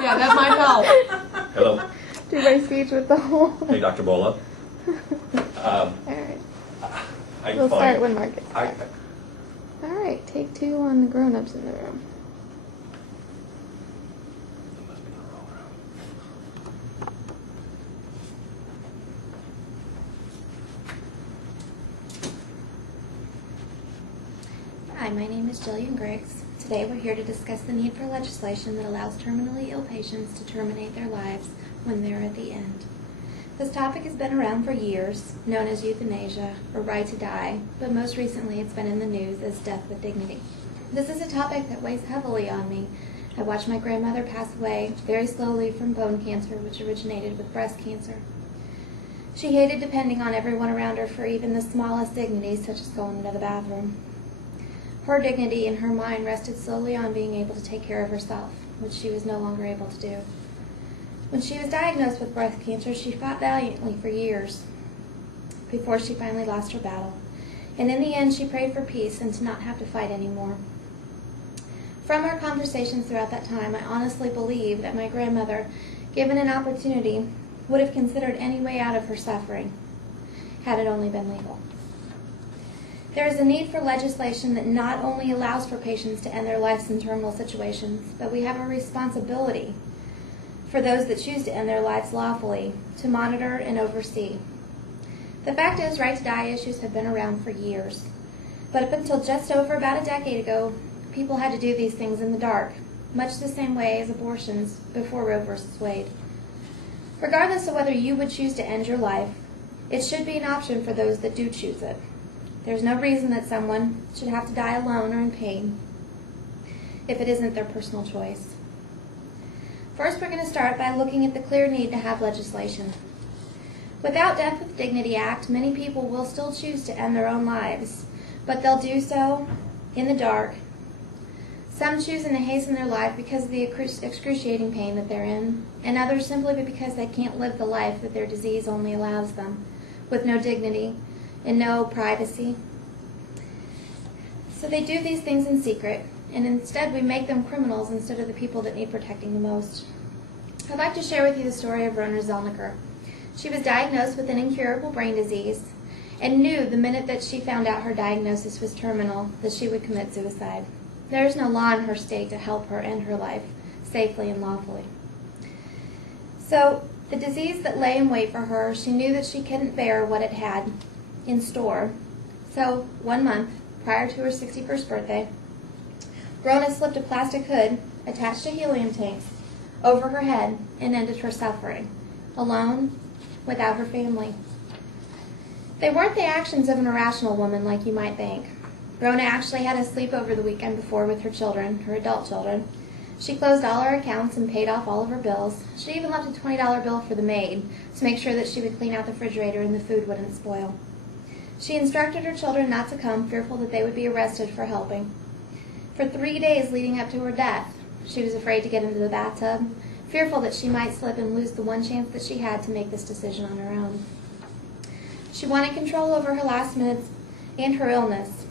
Yeah, that might help. Hello. Do my speech with the whole. Hey, Dr. Bola. All right. I'm We'll fine. start when Mark gets I, back. All right, take 2 on the grown-ups in the room. It must be the wrong room. Hi, my name is Jillian Griggs. Today we're here to discuss the need for legislation that allows terminally ill patients to terminate their lives when they're at the end. This topic has been around for years, known as euthanasia or right to die, but most recently it's been in the news as death with dignity. This is a topic that weighs heavily on me. I watched my grandmother pass away very slowly from bone cancer, which originated with breast cancer. She hated depending on everyone around her for even the smallest dignities, such as going to the bathroom. Her dignity in her mind rested solely on being able to take care of herself, which she was no longer able to do. When she was diagnosed with breast cancer, she fought valiantly for years before she finally lost her battle. And in the end, she prayed for peace and to not have to fight anymore. From our conversations throughout that time, I honestly believe that my grandmother, given an opportunity, would have considered any way out of her suffering, had it only been legal. There is a need for legislation that not only allows for patients to end their lives in terminal situations, but we have a responsibility for those that choose to end their lives lawfully to monitor and oversee. The fact is, right to die issues have been around for years, but up until just over about a decade ago, people had to do these things in the dark, much the same way as abortions before Roe v. Wade. Regardless of whether you would choose to end your life, it should be an option for those that do choose it. There's no reason that someone should have to die alone or in pain if it isn't their personal choice. First, we're going to start by looking at the clear need to have legislation. Without Death with Dignity Act, many people will still choose to end their own lives, but they'll do so in the dark. Some choosing to hasten their life because of the excruciating pain that they're in, and others simply because they can't live the life that their disease only allows them, with no dignity and no privacy. So they do these things in secret, and instead we make them criminals instead of the people that need protecting the most. I'd like to share with you the story of Rona Zellniker. She was diagnosed with an incurable brain disease and knew the minute that she found out her diagnosis was terminal that she would commit suicide. There is no law in her state to help her end her life safely and lawfully. So the disease that lay in wait for her, she knew that she couldn't bear what it had in store. So 1 month prior to her 61st birthday, Rona slipped a plastic hood attached to helium tanks over her head and ended her suffering, alone, without her family. They weren't the actions of an irrational woman like you might think. Rona actually had a sleepover the weekend before with her children, her adult children. She closed all her accounts and paid off all of her bills. She even left a $20 bill for the maid to make sure that she would clean out the refrigerator and the food wouldn't spoil. She instructed her children not to come, fearful that they would be arrested for helping. For 3 days leading up to her death, she was afraid to get into the bathtub, fearful that she might slip and lose the one chance that she had to make this decision on her own. She wanted control over her last minutes and her illness,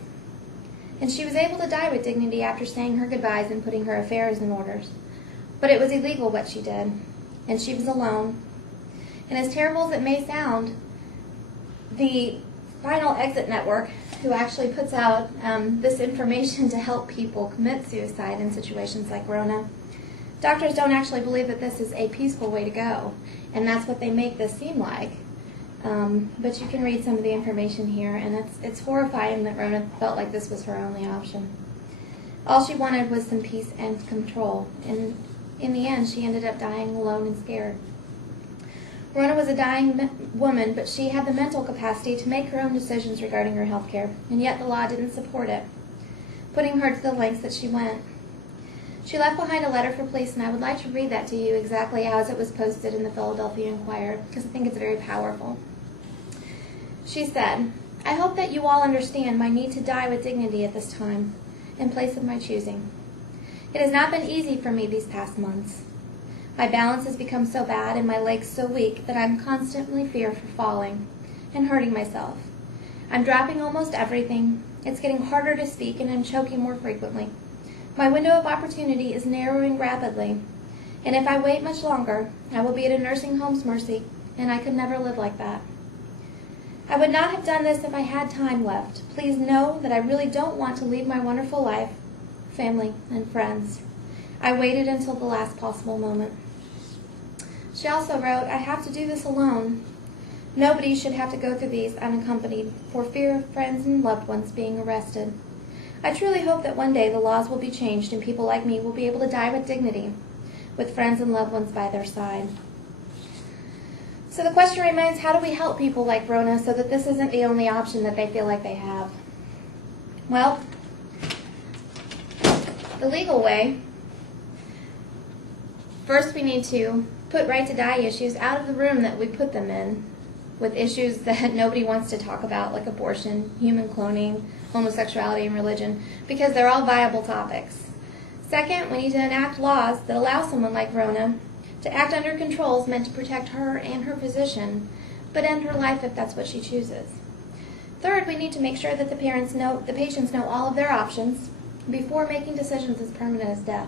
and she was able to die with dignity after saying her goodbyes and putting her affairs in order. But it was illegal what she did, and she was alone. And as terrible as it may sound, the Final Exit Network, who actually puts out this information to help people commit suicide in situations like Rona, doctors don't actually believe that this is a peaceful way to go, and that's what they make this seem like. But you can read some of the information here, and it's horrifying that Rona felt like this was her only option. All she wanted was some peace and control, and in the end she ended up dying alone and scared. Rona was a dying woman, but she had the mental capacity to make her own decisions regarding her health care, and yet the law didn't support it, putting her to the lengths that she went. She left behind a letter for police, and I would like to read that to you exactly as it was posted in the Philadelphia Inquirer, because I think it's very powerful. She said, "I hope that you all understand my need to die with dignity at this time, in place of my choosing. It has not been easy for me these past months. My balance has become so bad and my legs so weak that I'm constantly fear for falling and hurting myself. I'm dropping almost everything, It's getting harder to speak, and I'm choking more frequently. My window of opportunity is narrowing rapidly, and if I wait much longer, I will be at a nursing home's mercy, and I could never live like that. I would not have done this if I had time left. Please know that I really don't want to leave my wonderful life, family, and friends. I waited until the last possible moment. She also wrote, I have to do this alone. Nobody should have to go through these unaccompanied for fear of friends and loved ones being arrested. I truly hope that one day the laws will be changed and people like me will be able to die with dignity, with friends and loved ones by their side. So the question remains, how do we help people like Rona so that this isn't the only option that they feel like they have? Well, the legal way, first we need to put right to die issues out of the room that we put them in, with issues that nobody wants to talk about, like abortion, human cloning, homosexuality, and religion, because they're all viable topics. Second, we need to enact laws that allow someone like Rona to act under controls meant to protect her and her physician, but end her life if that's what she chooses. Third, we need to make sure that the patients know all of their options before making decisions as permanent as death.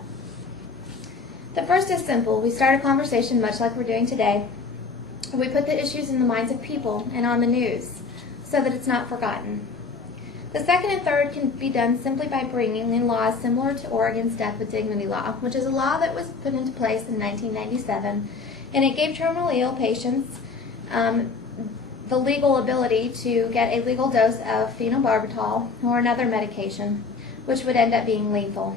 The first is simple. We start a conversation much like we're doing today. We put the issues in the minds of people and on the news so that it's not forgotten. The second and third can be done simply by bringing in laws similar to Oregon's Death with Dignity law, which is a law that was put into place in 1997, and it gave terminally ill patients the legal ability to get a legal dose of phenobarbital or another medication, which would end up being lethal.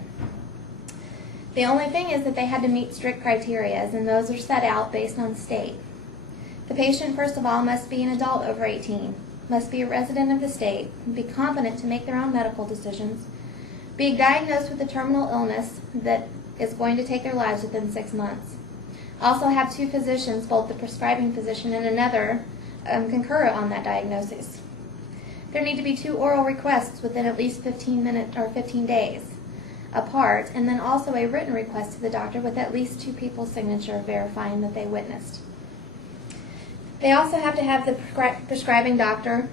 The only thing is that they had to meet strict criteria, and those are set out based on state. The patient, first of all, must be an adult over 18, must be a resident of the state, be competent to make their own medical decisions, be diagnosed with a terminal illness that is going to take their lives within 6 months. Also have 2 physicians, both the prescribing physician and another, concur on that diagnosis. There need to be 2 oral requests within at least 15 days apart, and then also a written request to the doctor with at least 2 people's signature verifying that they witnessed. They also have to have the prescribing doctor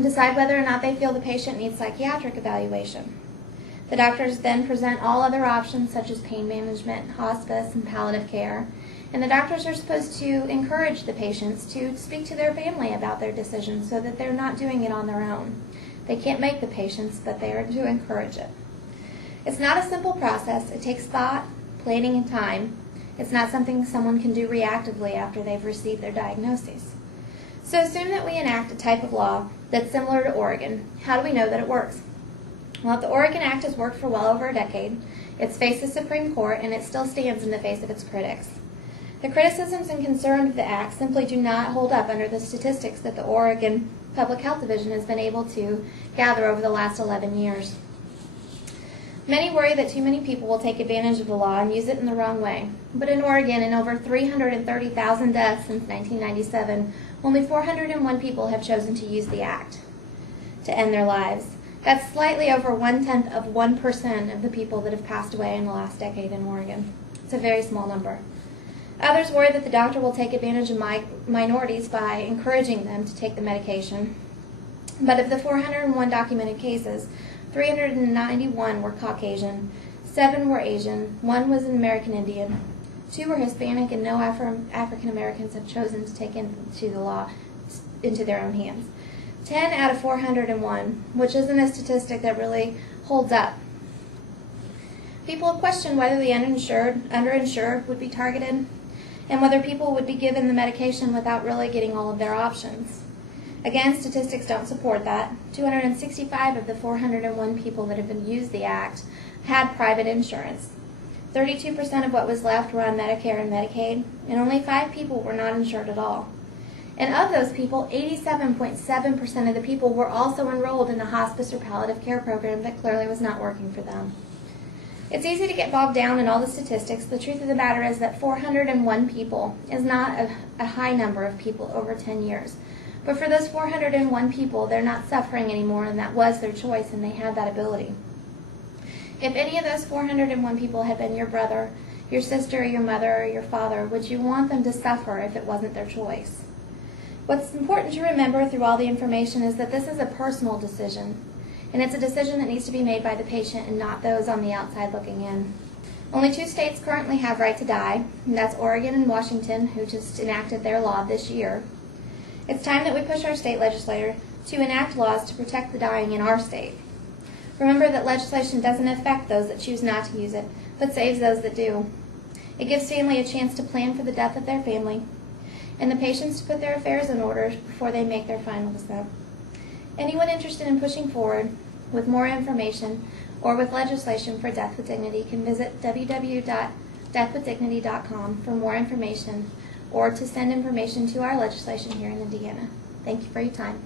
decide whether or not they feel the patient needs psychiatric evaluation. The doctors then present all other options such as pain management, hospice, and palliative care, and the doctors are supposed to encourage the patients to speak to their family about their decisions so that they're not doing it on their own. They can't make the patients, but they are to encourage it. It's not a simple process. It takes thought, planning, and time. It's not something someone can do reactively after they've received their diagnosis. So assume that we enact a type of law that's similar to Oregon. How do we know that it works? Well, the Oregon Act has worked for well over a decade. It's faced the Supreme Court, and it still stands in the face of its critics. The criticisms and concerns of the Act simply do not hold up under the statistics that the Oregon Public Health Division has been able to gather over the last 11 years. Many worry that too many people will take advantage of the law and use it in the wrong way. But in Oregon, in over 330,000 deaths since 1997, only 401 people have chosen to use the Act to end their lives. That's slightly over 0.1% of the people that have passed away in the last decade in Oregon. It's a very small number. Others worry that the doctor will take advantage of minorities by encouraging them to take the medication. But of the 401 documented cases, 391 were Caucasian, 7 were Asian, 1 was an American Indian, 2 were Hispanic, and no African Americans have chosen to take into the law into their own hands. 10 out of 401, which isn't a statistic that really holds up. People have questioned whether the underinsured would be targeted, and whether people would be given the medication without really getting all of their options. Again, statistics don't support that. 265 of the 401 people that have used the Act had private insurance. 32% of what was left were on Medicare and Medicaid, and only 5 people were not insured at all. And of those people, 87.7% of the people were also enrolled in a hospice or palliative care program that clearly was not working for them. It's easy to get bogged down in all the statistics. The truth of the matter is that 401 people is not a high number of people over 10 years. But for those 401 people, they're not suffering anymore, and that was their choice, and they had that ability. If any of those 401 people had been your brother, your sister, your mother, or your father, would you want them to suffer if it wasn't their choice? What's important to remember through all the information is that this is a personal decision, and it's a decision that needs to be made by the patient and not those on the outside looking in. Only 2 states currently have right to die, and that's Oregon and Washington, who just enacted their law this year. It's time that we push our state legislature to enact laws to protect the dying in our state. Remember that legislation doesn't affect those that choose not to use it, but saves those that do. It gives family a chance to plan for the death of their family, and the patients to put their affairs in order before they make their final step. Anyone interested in pushing forward with more information or with legislation for Death with Dignity can visit www.deathwithdignity.com for more information or to send information to our legislation here in Indiana. Thank you for your time.